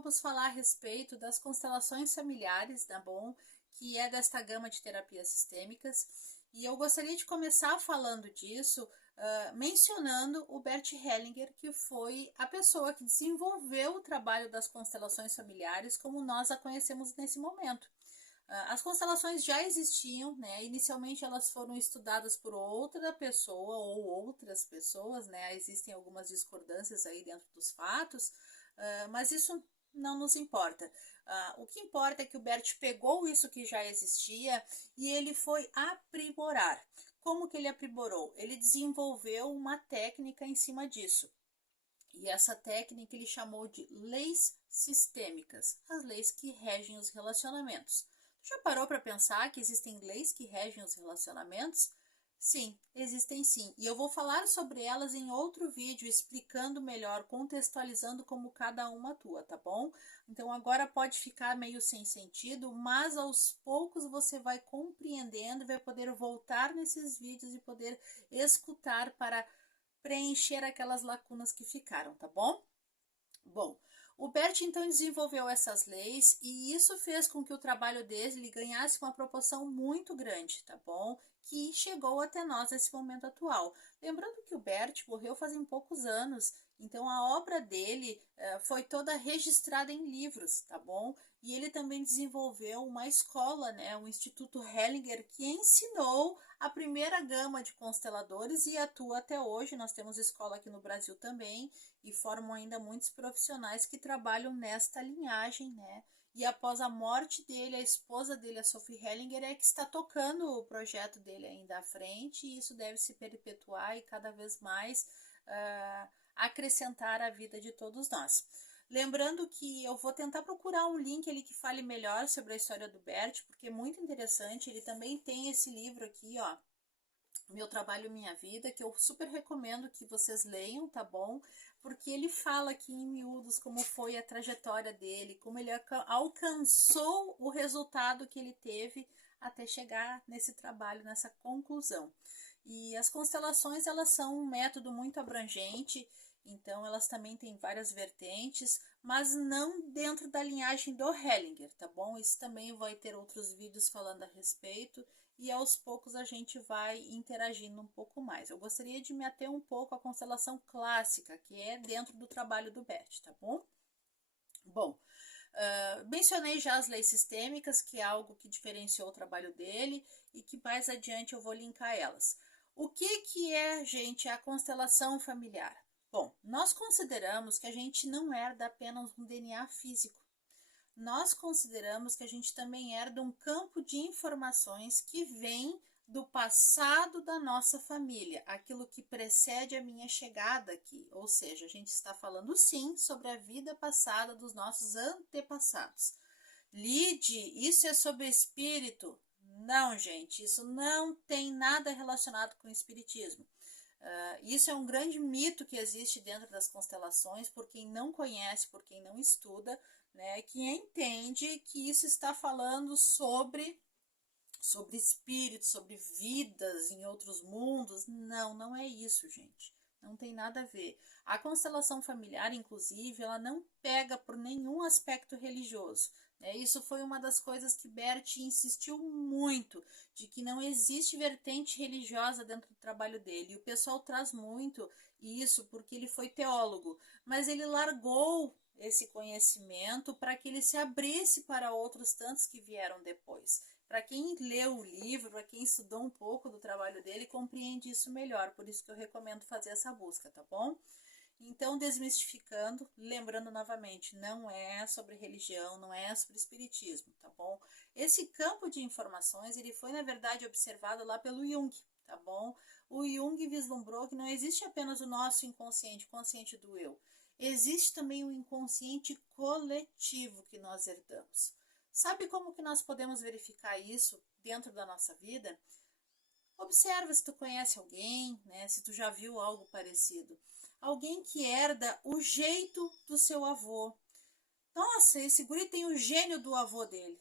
vamos falar a respeito das constelações familiares, tá bom? Que é desta gama de terapias sistêmicas. E eu gostaria de começar falando disso, mencionando o Bert Hellinger, que foi a pessoa que desenvolveu o trabalho das constelações familiares como nós a conhecemos nesse momento. As constelações já existiam, né? Inicialmente elas foram estudadas por outra pessoa ou outras pessoas, né? Existem algumas discordâncias aí dentro dos fatos, mas isso não nos importa. O que importa é que o Bert pegou isso que já existia e ele foi aprimorar. Como que ele aprimorou? Ele desenvolveu uma técnica em cima disso. E essa técnica ele chamou de leis sistêmicas, as leis que regem os relacionamentos. Já parou para pensar que existem leis que regem os relacionamentos? Sim, existem sim. E eu vou falar sobre elas em outro vídeo, explicando melhor, contextualizando como cada uma atua, tá bom? Então agora pode ficar meio sem sentido, mas aos poucos você vai compreendendo, vai poder voltar nesses vídeos e poder escutar para preencher aquelas lacunas que ficaram, tá bom? Bom, o Bert então desenvolveu essas leis e isso fez com que o trabalho dele ganhasse uma proporção muito grande, tá bom? Que chegou até nós nesse momento atual. Lembrando que o Bert morreu fazem poucos anos, então a obra dele foi toda registrada em livros, tá bom? E ele também desenvolveu uma escola, né, o Instituto Hellinger, que ensinou a primeira gama de consteladores e atua até hoje. Nós temos escola aqui no Brasil também e formam ainda muitos profissionais que trabalham nesta linhagem, né? E após a morte dele, a esposa dele, a Sophie Hellinger, é que está tocando o projeto dele ainda à frente, e isso deve se perpetuar e cada vez mais acrescentar a vida de todos nós. Lembrando que eu vou tentar procurar um link ali que fale melhor sobre a história do Bert, porque é muito interessante. Ele também tem esse livro aqui, ó, Meu Trabalho, Minha Vida, que eu super recomendo que vocês leiam, tá bom? Porque ele fala aqui em miúdos como foi a trajetória dele, como ele alcançou o resultado que ele teve até chegar nesse trabalho, nessa conclusão. E as constelações, elas são um método muito abrangente, então elas também têm várias vertentes, mas não dentro da linhagem do Hellinger, tá bom? Isso também vai ter outros vídeos falando a respeito e aos poucos a gente vai interagindo um pouco mais. Eu gostaria de me ater um pouco à constelação clássica, que é dentro do trabalho do Bert, tá bom? Bom, mencionei já as leis sistêmicas, que é algo que diferenciou o trabalho dele e que mais adiante eu vou linkar elas. O que é, gente, a constelação familiar? Bom, nós consideramos que a gente não herda apenas um DNA físico. Nós consideramos que a gente também herda um campo de informações que vem do passado da nossa família, aquilo que precede a minha chegada aqui. Ou seja, a gente está falando sim sobre a vida passada dos nossos antepassados. Lide, isso é sobre espírito? Não, gente, isso não tem nada relacionado com o espiritismo. Isso é um grande mito que existe dentro das constelações, por quem não conhece, por quem não estuda, né, que entende que isso está falando sobre espíritos, sobre vidas em outros mundos. Não, não é isso, gente. Não tem nada a ver. A constelação familiar, inclusive, ela não pega por nenhum aspecto religioso. Isso foi uma das coisas que Bert insistiu muito, de que não existe vertente religiosa dentro do trabalho dele. E o pessoal traz muito isso porque ele foi teólogo, mas ele largou esse conhecimento para que ele se abrisse para outros tantos que vieram depois. Para quem leu o livro, para quem estudou um pouco do trabalho dele, compreende isso melhor. Por isso que eu recomendo fazer essa busca, tá bom? Então, desmistificando, lembrando novamente, não é sobre religião, não é sobre espiritismo, tá bom? Esse campo de informações, ele foi, na verdade, observado lá pelo Jung, tá bom? O Jung vislumbrou que não existe apenas o nosso inconsciente, o consciente do eu. Existe também o inconsciente coletivo que nós herdamos. Sabe como que nós podemos verificar isso dentro da nossa vida? Observa se tu conhece alguém, né? Se tu já viu algo parecido. Alguém que herda o jeito do seu avô. Nossa, esse guri tem o gênio do avô dele.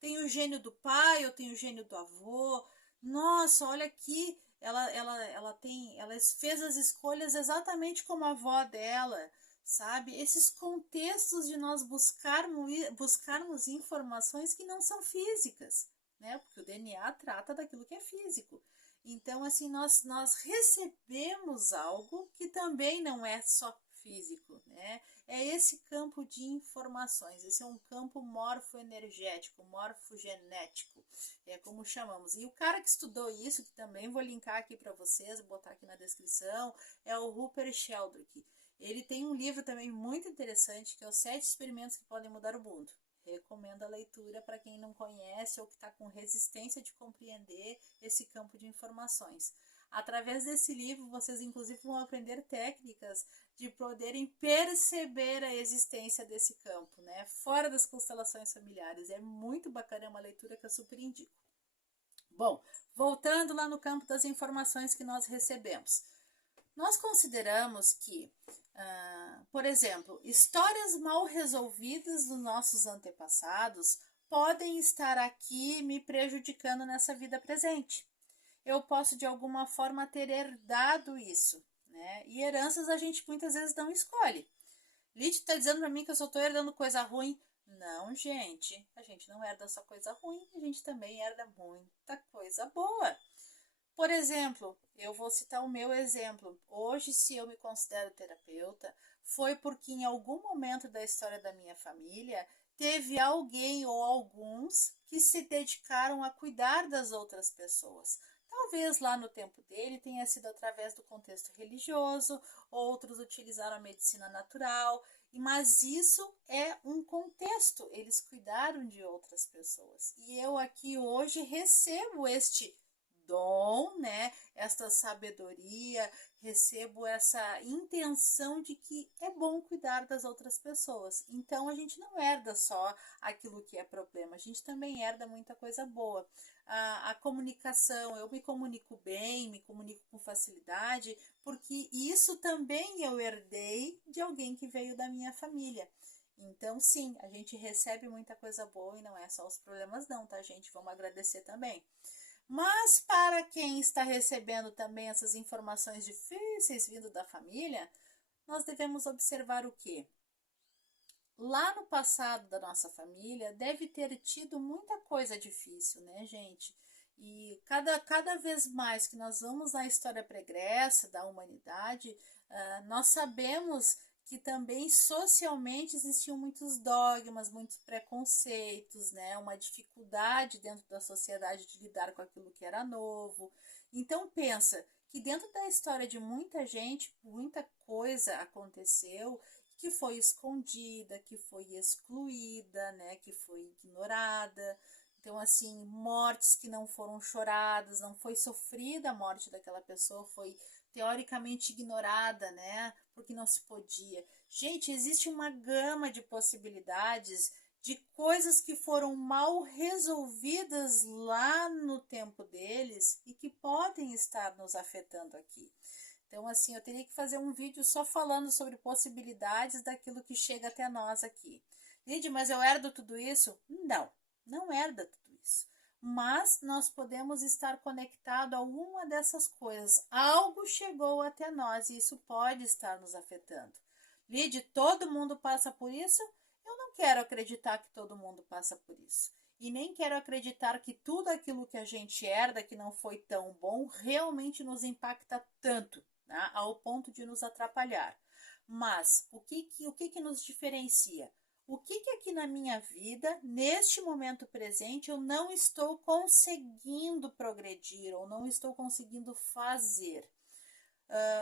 Tem o gênio do pai, ou tem o gênio do avô. Nossa, olha aqui, ela fez as escolhas exatamente como a avó dela. sabe? Esses contextos de nós buscarmos informações que não são físicas, né? Porque o DNA trata daquilo que é físico. Então, assim, nós recebemos algo que também não é só físico, né? É esse campo de informações, esse é um campo morfoenergético, morfogenético, é como chamamos. E o cara que estudou isso, que também vou linkar aqui para vocês, vou botar aqui na descrição, é o Rupert Sheldrake. Ele tem um livro também muito interessante, que é os 7 experimentos que podem mudar o mundo. Recomendo a leitura para quem não conhece ou que está com resistência de compreender esse campo de informações. Através desse livro, vocês inclusive vão aprender técnicas de poderem perceber a existência desse campo, né? Fora das constelações familiares. É muito bacana, é uma leitura que eu super indico. Bom, voltando lá no campo das informações que nós recebemos. Nós consideramos que, por exemplo, histórias mal resolvidas dos nossos antepassados podem estar aqui me prejudicando nessa vida presente. Eu posso, de alguma forma, ter herdado isso, né? E heranças a gente muitas vezes não escolhe. Lid está dizendo para mim que eu só estou herdando coisa ruim. Não, gente, a gente não herda só coisa ruim, a gente também herda muita coisa boa. Por exemplo, eu vou citar o meu exemplo. Hoje, se eu me considero terapeuta, foi porque em algum momento da história da minha família teve alguém ou alguns que se dedicaram a cuidar das outras pessoas. Talvez lá no tempo dele tenha sido através do contexto religioso, outros utilizaram a medicina natural, mas isso é um contexto, eles cuidaram de outras pessoas. E eu aqui hoje recebo este dom, né? Esta sabedoria, recebo essa intenção de que é bom cuidar das outras pessoas. Então a gente não herda só aquilo que é problema, a gente também herda muita coisa boa. A comunicação, eu me comunico bem, me comunico com facilidade, porque isso também eu herdei de alguém que veio da minha família. Então, sim, a gente recebe muita coisa boa e não é só os problemas, não, tá, gente? Vamos agradecer também. Mas para quem está recebendo também essas informações difíceis vindo da família, nós devemos observar o quê? Lá no passado da nossa família deve ter tido muita coisa difícil, né, gente? E cada vez mais que nós vamos na história pregressa da humanidade, nós sabemos que também socialmente existiam muitos dogmas, muitos preconceitos, né? Uma dificuldade dentro da sociedade de lidar com aquilo que era novo. Então pensa que dentro da história de muita gente, muita coisa aconteceu que foi escondida, que foi excluída, né? Que foi ignorada. Então, assim, mortes que não foram choradas, não foi sofrida a morte daquela pessoa, foi teoricamente ignorada, né? Porque não se podia. Gente, existe uma gama de possibilidades de coisas que foram mal resolvidas lá no tempo deles e que podem estar nos afetando aqui. Então, assim, eu teria que fazer um vídeo só falando sobre possibilidades daquilo que chega até nós aqui. Lídia, mas eu herdo tudo isso? Não, não herda tudo isso. Mas nós podemos estar conectado a uma dessas coisas. Algo chegou até nós e isso pode estar nos afetando. Lídia, todo mundo passa por isso? Eu não quero acreditar que todo mundo passa por isso. E nem quero acreditar que tudo aquilo que a gente herda, que não foi tão bom, realmente nos impacta tanto, né, ao ponto de nos atrapalhar. Mas o que nos diferencia? O que aqui na minha vida, neste momento presente, eu não estou conseguindo progredir ou não estou conseguindo fazer?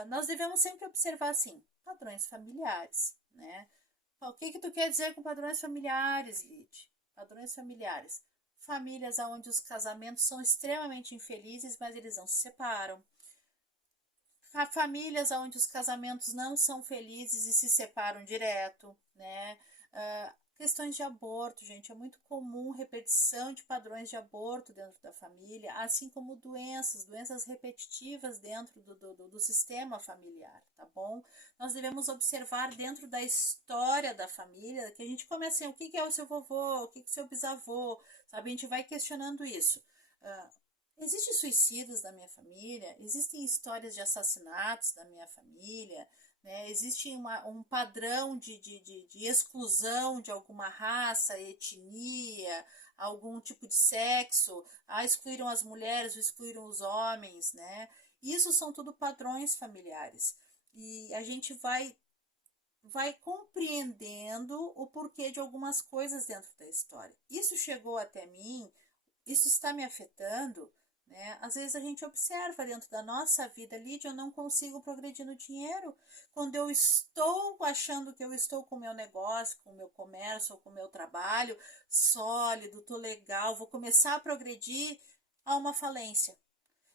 Nós devemos sempre observar, assim, padrões familiares, né? O que tu quer dizer com padrões familiares, Lid? Padrões familiares. Famílias onde os casamentos são extremamente infelizes, mas eles não se separam. Famílias onde os casamentos não são felizes e se separam direto, né? Questões de aborto, gente, é muito comum repetição de padrões de aborto dentro da família, assim como doenças repetitivas dentro do sistema familiar, tá bom? Nós devemos observar dentro da história da família, que a gente começa assim, o que é o seu vovô, o que é o seu bisavô, sabe? A gente vai questionando isso. Existem suicídios da minha família? Existem histórias de assassinatos da minha família? né? Existe um padrão de exclusão de alguma raça, etnia, algum tipo de sexo, excluíram as mulheres, excluíram os homens, né? Isso são tudo padrões familiares. E a gente vai compreendendo o porquê de algumas coisas dentro da história. Isso chegou até mim, isso está me afetando, né? Às vezes a gente observa dentro da nossa vida, Lídia, eu não consigo progredir no dinheiro. Quando eu estou achando que eu estou com o meu negócio, com o meu comércio, ou com o meu trabalho sólido, tô legal, vou começar a progredir, há uma falência.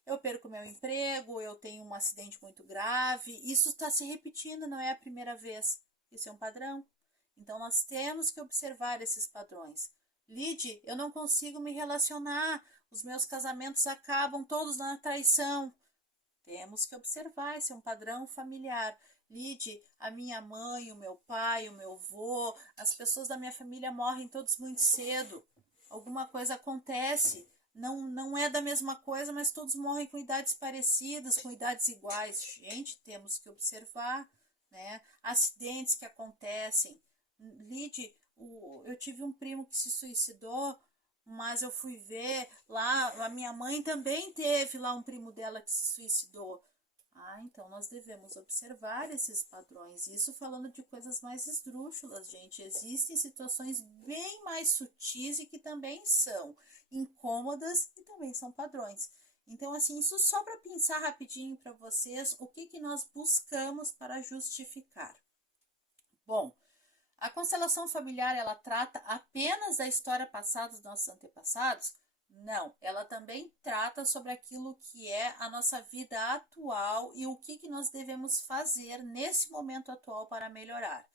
Eu perco meu emprego, eu tenho um acidente muito grave. Isso está se repetindo, não é a primeira vez. Isso é um padrão. Então nós temos que observar esses padrões. Lide, eu não consigo me relacionar. Os meus casamentos acabam todos na traição. Temos que observar, esse é um padrão familiar. Lide, a minha mãe, o meu pai, o meu avô, as pessoas da minha família morrem todos muito cedo. Alguma coisa acontece. Não é da mesma coisa, mas todos morrem com idades parecidas, com idades iguais. Gente, temos que observar, né? Acidentes que acontecem. Lide, eu tive um primo que se suicidou, mas eu fui ver lá, a minha mãe também teve lá um primo dela que se suicidou. Então nós devemos observar esses padrões. Isso falando de coisas mais esdrúxulas, gente. Existem situações bem mais sutis e que também são incômodas e também são padrões. Então, assim, isso só para pensar rapidinho para vocês o que nós buscamos para justificar. Bom, a constelação familiar, ela trata apenas da história passada dos nossos antepassados? Não, ela também trata sobre aquilo que é a nossa vida atual e o que nós devemos fazer nesse momento atual para melhorar.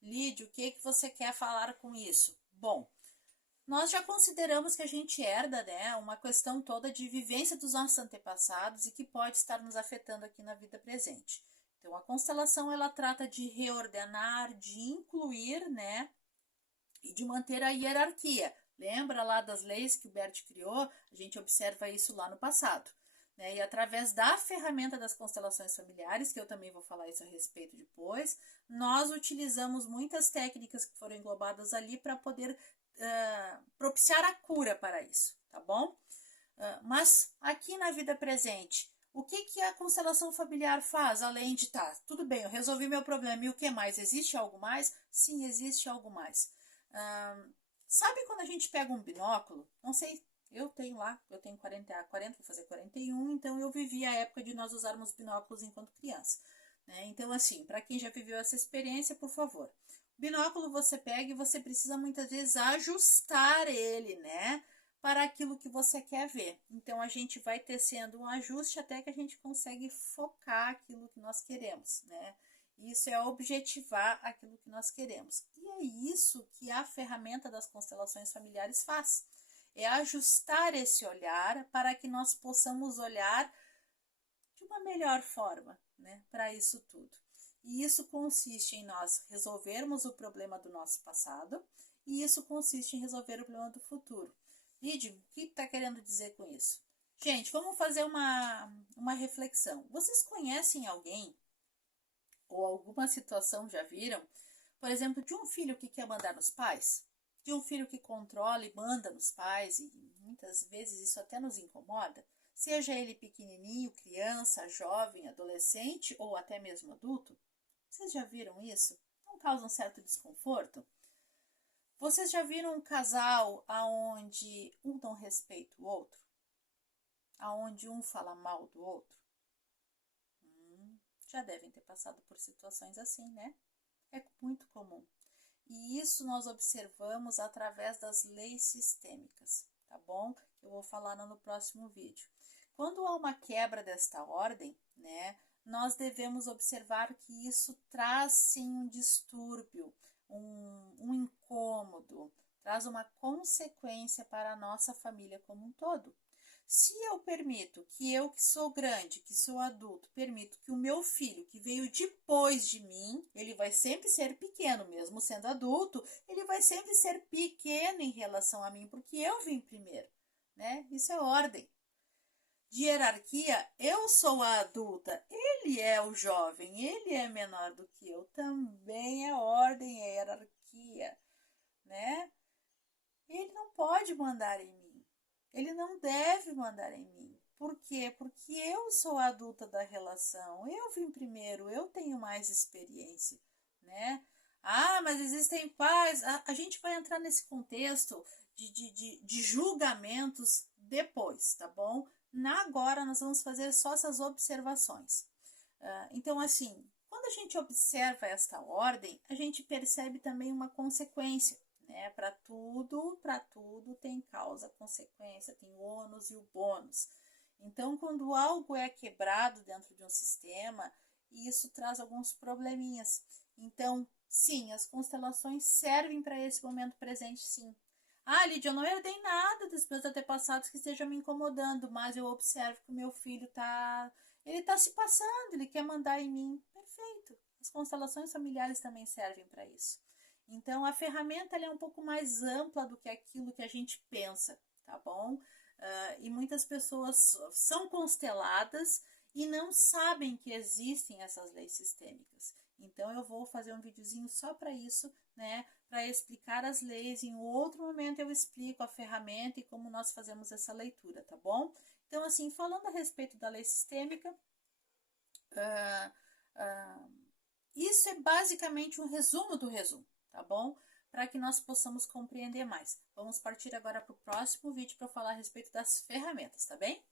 Lídia, o que você quer falar com isso? Bom, nós já consideramos que a gente herda, né, uma questão toda de vivência dos nossos antepassados e que pode estar nos afetando aqui na vida presente. Então, a constelação, ela trata de reordenar, de incluir, né, e de manter a hierarquia. Lembra lá das leis que o Bert criou? A gente observa isso lá no passado. Né? E através da ferramenta das constelações familiares, que eu também vou falar isso a respeito depois, nós utilizamos muitas técnicas que foram englobadas ali para poder propiciar a cura para isso, tá bom? Mas aqui na vida presente, o que a constelação familiar faz, além de tudo bem, eu resolvi meu problema, e o que mais? Existe algo mais? Sim, existe algo mais. Sabe quando a gente pega um binóculo? Não sei, eu tenho 40, vou fazer 41, então eu vivi a época de nós usarmos binóculos enquanto criança. Né? Então, assim, para quem já viveu essa experiência, por favor. Binóculo você pega e você precisa muitas vezes ajustar ele, né? Para aquilo que você quer ver. Então, a gente vai tecendo um ajuste até que a gente consegue focar aquilo que nós queremos, né? Isso é objetivar aquilo que nós queremos. E é isso que a ferramenta das constelações familiares faz. É ajustar esse olhar para que nós possamos olhar de uma melhor forma, né? Para isso tudo. E isso consiste em nós resolvermos o problema do nosso passado e isso consiste em resolver o problema do futuro. Lídia, o que está querendo dizer com isso? Gente, vamos fazer uma reflexão. Vocês conhecem alguém ou alguma situação já viram, por exemplo, de um filho que quer mandar nos pais? De um filho que controla e manda nos pais e muitas vezes isso até nos incomoda? Seja ele pequenininho, criança, jovem, adolescente ou até mesmo adulto? Vocês já viram isso? Não causa um certo desconforto? Vocês já viram um casal onde um não respeita o outro? Onde um fala mal do outro? Já devem ter passado por situações assim, né? É muito comum. E isso nós observamos através das leis sistêmicas, tá bom? Eu vou falar no próximo vídeo. Quando há uma quebra desta ordem, né, nós devemos observar que isso traz sim um distúrbio, um incômodo, traz uma consequência para a nossa família como um todo. Se eu permito que eu, que sou grande, que sou adulto, permito que o meu filho, que veio depois de mim, ele vai sempre ser pequeno, mesmo sendo adulto, ele vai sempre ser pequeno em relação a mim, porque eu vim primeiro, né? Isso é ordem. De hierarquia, eu sou a adulta, ele ele é o jovem, ele é menor do que eu, também é ordem, é hierarquia, né? Ele não pode mandar em mim, ele não deve mandar em mim. Por quê? Porque eu sou a adulta da relação, eu vim primeiro, eu tenho mais experiência, né? Ah, mas existem pais. A gente vai entrar nesse contexto de julgamentos depois, tá bom? Agora nós vamos fazer só essas observações. Então, assim, quando a gente observa esta ordem, a gente percebe também uma consequência, né? Para tudo tem causa, consequência, tem o ônus e o bônus. Então, quando algo é quebrado dentro de um sistema, isso traz alguns probleminhas. Então, sim, as constelações servem para esse momento presente, sim. Ah, Lídia, eu não herdei nada dos meus antepassados que estejam me incomodando, mas eu observo que o meu filho ele tá se passando, ele quer mandar em mim. Perfeito. As constelações familiares também servem para isso. Então, a ferramenta ela é um pouco mais ampla do que aquilo que a gente pensa, tá bom? E muitas pessoas são consteladas e não sabem que existem essas leis sistêmicas. Então eu vou fazer um videozinho só para isso, né? Para explicar as leis. Em outro momento eu explico a ferramenta e como nós fazemos essa leitura, tá bom? Então, assim, falando a respeito da lei sistêmica, isso é basicamente um resumo do resumo, tá bom? Para que nós possamos compreender mais. Vamos partir agora para o próximo vídeo para falar a respeito das ferramentas, tá bem?